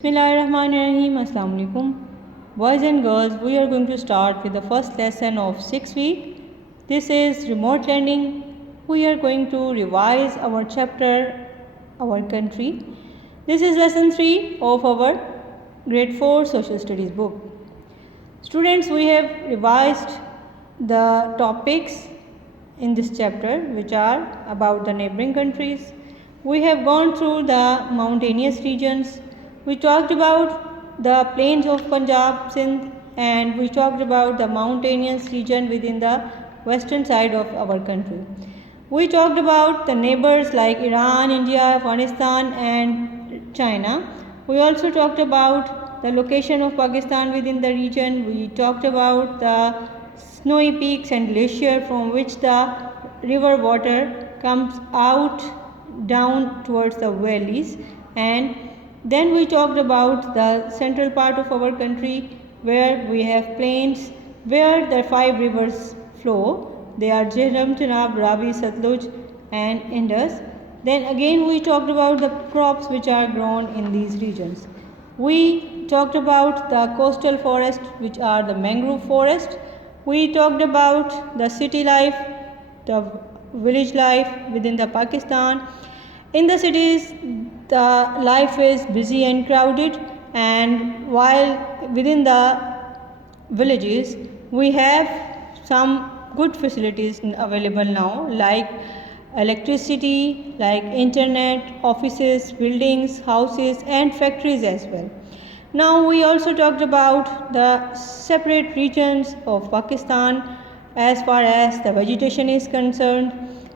Bismillahirrahmanirrahim. Assalamu alaikum. Boys and girls, we are going to start with the first lesson of 6th week. This is remote learning. We are going to revise our chapter, our country. This is lesson 3 of our grade 4 social studies book. Students, we have revised the topics in this chapter which are about the neighboring countries. We have gone through the mountainous regions. We talked about the plains of Punjab, Sindh, and we talked about the mountainous region within the western side of our country. We talked about the neighbors like Iran, India, Afghanistan, and China. We also talked about the location of Pakistan within the region. We talked about the snowy peaks and glacier from which the river water comes out down towards the valleys, and then we talked about the central part of our country where we have plains where the 5 rivers flow. They are Jhelum, Chenab, Ravi, Satluj and Indus. Then again we talked about the crops which are grown in these regions. We talked about the coastal forest which are the mangrove forest. We talked about the city life, the village life within the Pakistan. In the cities, the life is busy and crowded, and while within the villages we have some good facilities available now, like electricity, like internet, offices, buildings, houses and factories as well. Now we also talked about the separate regions of Pakistan as far as the vegetation is concerned.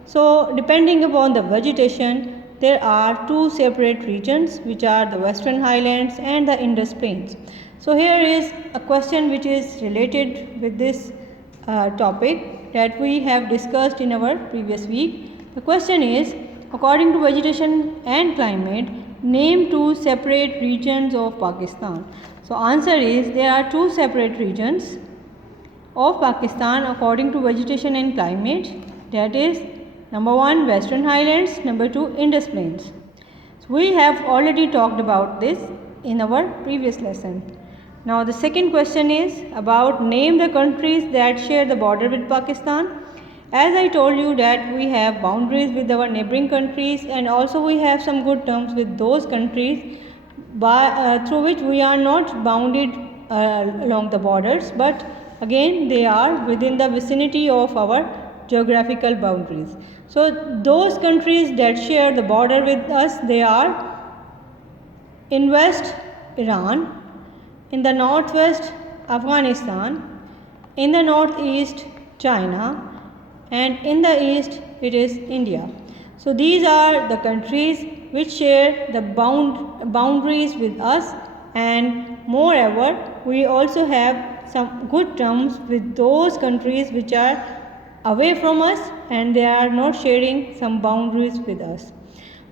So depending upon the vegetation, there are 2 separate regions which are the Western Highlands and the Indus Plains. So here is a question which is related with this topic that we have discussed in our previous week. The question is, according to vegetation and climate, name 2 separate regions of Pakistan. So answer is, there are 2 separate regions of Pakistan according to vegetation and climate, that is number 1 Western Highlands, number 2 Indus Plains. So we have already talked about this in our previous lesson. Now the second question is about name the countries that share the border with Pakistan. As I told you that we have boundaries with our neighboring countries, and also we have some good terms with those countries through which we are not bounded along the borders, but again they are within the vicinity of our geographical boundaries. So those countries that share the border with us, they are in west Iran, in the northwest Afghanistan, in the northeast China, and in the east it is India. So these are the countries which share the boundaries with us, and moreover we also have some good terms with those countries which are away from us and they are not sharing some boundaries with us.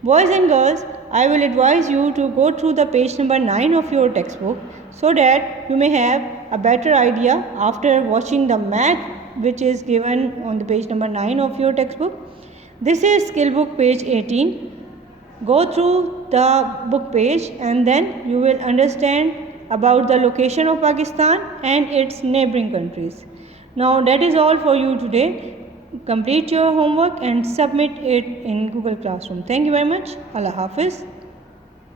Boys and girls, I will advise you to go through the page number 9 of your textbook so that you may have a better idea after watching the map which is given on the page number 9 of your textbook. This is skill book page 18. Go through the book page and then you will understand about the location of Pakistan and its neighboring countries. Now that is all for you today. Complete your homework and submit it in Google Classroom. Thank you very much. Allah Hafiz.